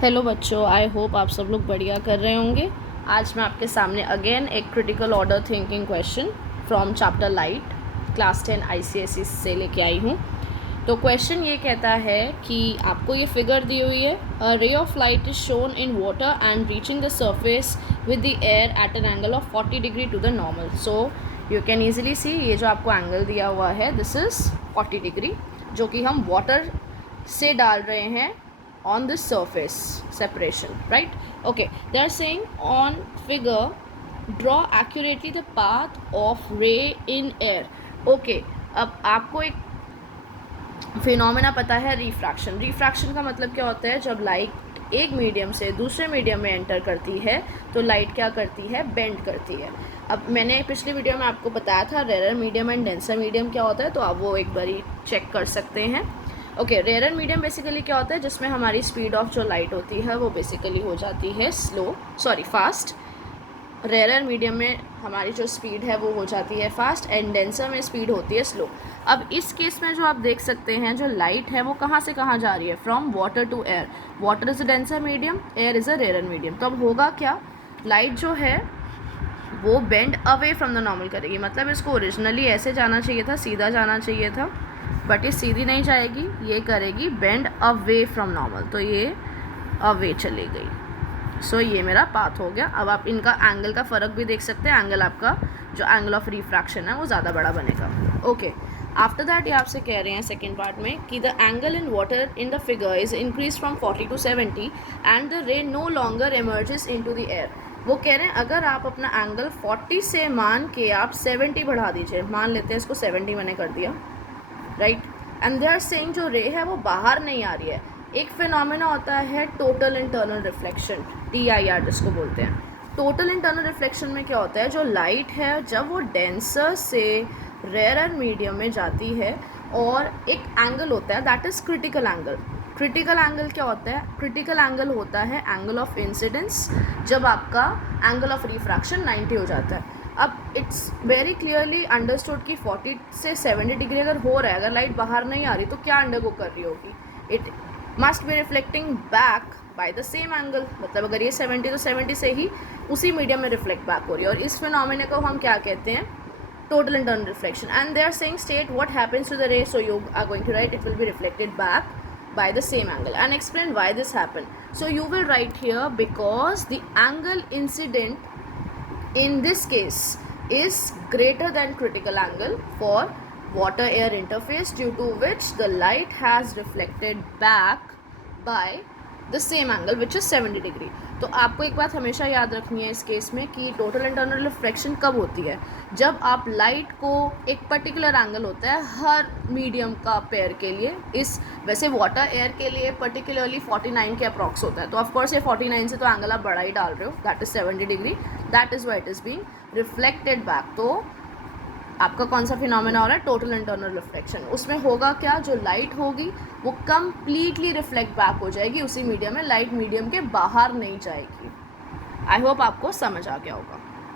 Hello बच्चों, I hope आप सब लोग बढ़िया कर रहे होंगे। आज मैं आपके सामने अगेन एक critical order thinking question from chapter light class 10 ICSE से लेके आई हूँ। तो क्वेश्चन ये कहता है कि आपको ये फिगर दी हुई है, a ray of light is shone in water and reaching the surface with the air at an angle of 40 degree to the normal. So you can easily see ये जो आपको एंगल दिया हुआ है दिस इज़ 40 डिग्री, जो कि हम water से डाल रहे हैं on the surface separation, right? Okay, they are saying on figure draw accurately the path of ray in air. Okay, अब आपको एक फिनोमेना पता है, रिफ्रैक्शन। रिफ्रैक्शन का मतलब क्या होता है? जब लाइट एक मीडियम से दूसरे मीडियम में एंटर करती है तो लाइट क्या करती है? बेंड करती है। अब मैंने पिछली वीडियो में आपको बताया था rare medium and denser medium क्या होता है, तो आप वो एक बारी चेक कर सकते हैं। ओके, रेयर मीडियम बेसिकली क्या होता है? जिसमें हमारी स्पीड ऑफ जो लाइट होती है वो बेसिकली हो जाती है फास्ट। रेयर मीडियम में हमारी जो स्पीड है वो हो जाती है फास्ट एंड डेंसर में स्पीड होती है स्लो। अब इस केस में जो आप देख सकते हैं, जो लाइट है वो कहाँ से कहाँ जा रही है? From water to air. Water is a denser medium, air is a rare medium. तो अब होगा क्या? लाइट जो है वो bend away from the normal करेगी। मतलब इसको ओरिजिनली ऐसे जाना चाहिए था, सीधा जाना चाहिए था, बट ये सीधी नहीं जाएगी, ये करेगी बेंड अवे फ्रॉम नॉर्मल, तो ये अवे चली गई। सो ये मेरा पाथ हो गया। अब आप इनका एंगल का फ़र्क भी देख सकते हैं। एंगल आपका जो एंगल ऑफ रिफ्रैक्शन है वो ज़्यादा बड़ा बनेगा। ओके, आफ्टर दैट ये आपसे कह रहे हैं सेकेंड पार्ट में कि the angle in water in the figure is increase from 40 to 70 and the ray no longer emerges into the air. वो कह रहे हैं अगर आप अपना एंगल 40 से मान के आप 70 बढ़ा दीजिए, मान लेते हैं इसको 70 मैंने कर दिया, right, and they are saying जो रे है वो बाहर नहीं आ रही है। एक फिनोमेना होता है टोटल इंटरनल रिफ्लेक्शन, TIR जिसको बोलते हैं। टोटल इंटरनल रिफ्लेक्शन में क्या होता है? जो लाइट है जब वो डेंसर से रेयर मीडियम में जाती है और एक एंगल होता है that is critical angle. Critical angle क्या होता है? क्रिटिकल एंगल होता है एंगल ऑफ इंसिडेंस जब आपका एंगल ऑफ रिफ्रैक्शन 90 हो जाता है। अब इट्स वेरी क्लियरली अंडरस्टूड कि 40 से 70 डिग्री अगर हो रहा है, अगर लाइट बाहर नहीं आ रही तो क्या अंडरगो कर रही होगी? It must be reflecting back by the same angle. मतलब अगर ये 70 तो 70 से ही उसी मीडियम में रिफ्लेक्ट बैक हो रही है, और इस फिनोमेना को हम क्या कहते हैं? Total internal reflection. And they are saying state what happens to the ray, so you are going to write it will be reflected back by the same angle and explain why this happened. So you will write here because the angle incident in this case is greater than critical angle for water air interface, due to which the light has reflected back by the same angle which is 70 degree. तो आपको एक बात हमेशा याद रखनी है इस case में कि टोटल इंटरनल रिफ्लेक्शन कब होती है? जब आप लाइट को एक पर्टिकुलर एंगल होता है हर मीडियम का पेयर के लिए, इस वैसे वाटर एयर के लिए पर्टिकुलरली 49 के अप्रॉक्स होता है, तो ऑफकोर्स ये 49 से तो एंगल आप बड़ा ही डाल रहे हो, that is 70 degree, that is what is being reflected back. तो आपका कौन सा फिनोमेना हो रहा है? Total internal reflection. उसमें होगा क्या? जो लाइट होगी वो कम्प्लीटली रिफ्लेक्ट बैक हो जाएगी उसी मीडियम में, लाइट मीडियम के बाहर नहीं जाएगी। आई होप आपको समझ आ गया होगा।